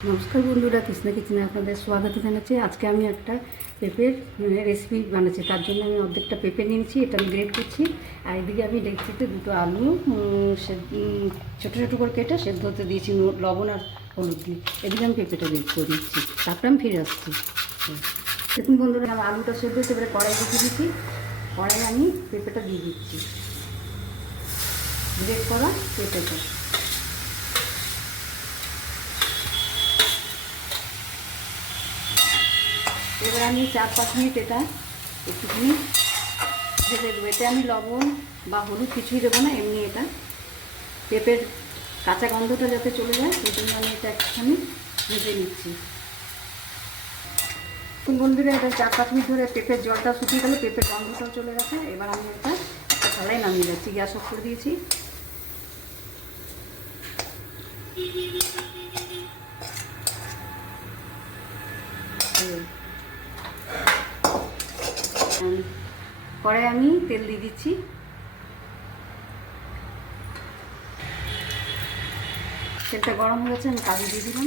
নমস্কার বন্ধুরা, কৃষ্ণা কিচেনে আপনাদের স্বাগত জানাচ্ছি। আজকে আমি একটা পেঁপের রেসিপি বানাচ্ছি। তার জন্য আমি অর্ধেকটা পেঁপে নিয়েছি, এটা আমি গ্রেট করছি। আর এদিকে আমি ডেকচিতে দুটো আলু ছোটো ছোটো করে কেটে সেদ্ধ হতে দিয়েছি লবণ আর হলুদ দিয়ে। এদিকে আমি পেঁপেটা গ্রেট করে দিচ্ছি, তারপরে আমি ফিরে আসছি। দেখুন বন্ধুরা, আমার আলুটা সেদ্ধ হচ্ছে, এবারে কড়াই রেখে দিচ্ছি। কড়াই আমি পেঁপেটা দিয়ে দিচ্ছি, গ্রেট করা পেঁপেটা। এবার আমি 4-5 মিনিট এটা একটুখানি ভেজে দেবো। এতে আমি লবণ বা হলুদ কিছুই দেবো না, এমনি এটা পেঁপের কাঁচা গন্ধটা যাতে চলে যায় সেই জন্য আমি এটা একটুখানি ভেজে নিচ্ছি। বন্ধুরা, এটা 4-5 মিনিট ধরে পেঁপের জলটা শুকিয়ে গেলে, পেঁপের গন্ধটাও চলে গেছে। এবার আমি এটা একটা থালায় নামিয়ে যাচ্ছি, গ্যাস অফ করে দিয়েছি। পরে আমি তেল দিয়ে দিচ্ছি। তেলটা গরম হয়ে গেছে, আমি কাজু দিয়ে দিলাম।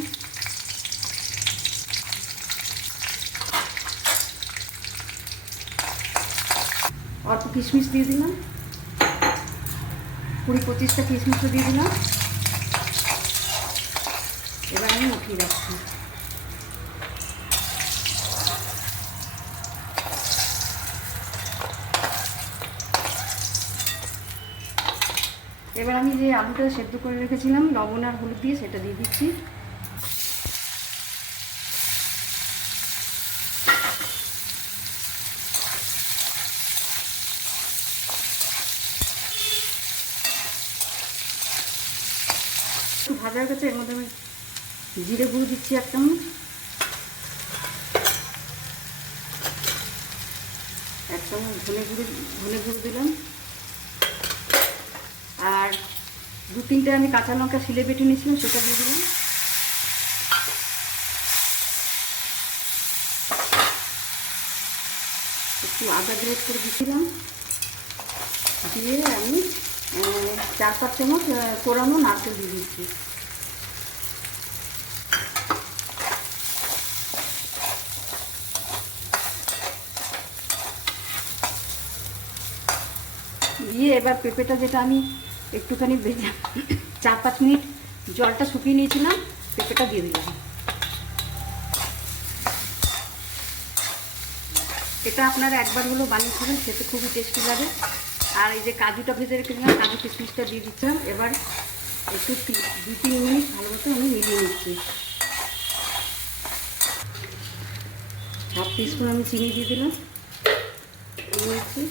অল্প কিশমিশ দিয়ে দিলাম, 20-25টা কিশমিশও দিয়ে দিলাম। এবার আমি উঠিয়ে রাখছি। এবার আমি যে আলুটা সেদ্ধ করে রেখেছিলাম লবণ আর হলুদ দিয়ে, সেটা দিয়ে দিচ্ছি। একটু ভাজা হয়ে গেছে, এর মধ্যে আমি জিরে গুঁড়ো দিচ্ছি 1 চামচ, 1 চামচ ধনে গুঁড়ো দিলাম, আর 2-3টে আমি কাঁচা লঙ্কা শিলে বেটে নিয়েছিলাম, সেটা দিয়ে দিলাম। একটু আদা গ্রেট করে দিয়েছিলাম, দিয়ে আমি 4-5 চামচ কোরানো নারকেল দিয়ে দিচ্ছি। দিয়ে এবার পেঁপেটা, যেটা আমি একটুখানি ভেজে 4-5 মিনিট জলটা শুকিয়ে নিয়েছিলাম, পেঁপেটা দিয়ে দিলাম। এটা আপনারা একবার হলেও বানিয়ে খাবেন, খেতে খুবই টেস্টি লাগে। আর এই যে কাজুটা ভেজে রেখেছিলাম, কাজু কিশমিশটা দিয়ে দিচ্ছিলাম। এবার একটু 2-3 মিনিট ভালো মতো আমি মিলিয়ে নিচ্ছি। 1/2 টিস্পুন আমি চিনি দিয়ে দিলাম। নিচ্ছি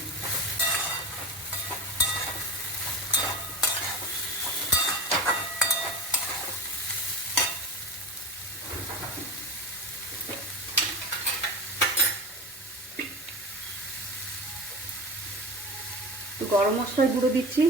একটু গরম মশলার গুঁড়ো দিচ্ছি।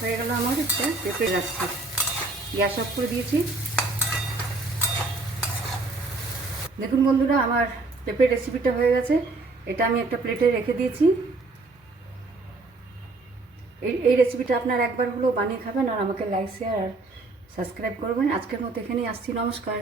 হয়ে গেল আমার একটা পেঁপে রাখছি, গ্যাস অফ করে দিয়েছি। দেখুন বন্ধুরা, আমার পেঁপের রেসিপিটা হয়ে গেছে। এটা আমি একটা প্লেটে রেখে দিয়েছি। এই রেসিপিটা আপনারা একবার হলেও বানিয়ে খাবেন, আর আমাকে লাইক, শেয়ার আর সাবস্ক্রাইব করবেন। আজকের মতো এখানেই আসছি। নমস্কার।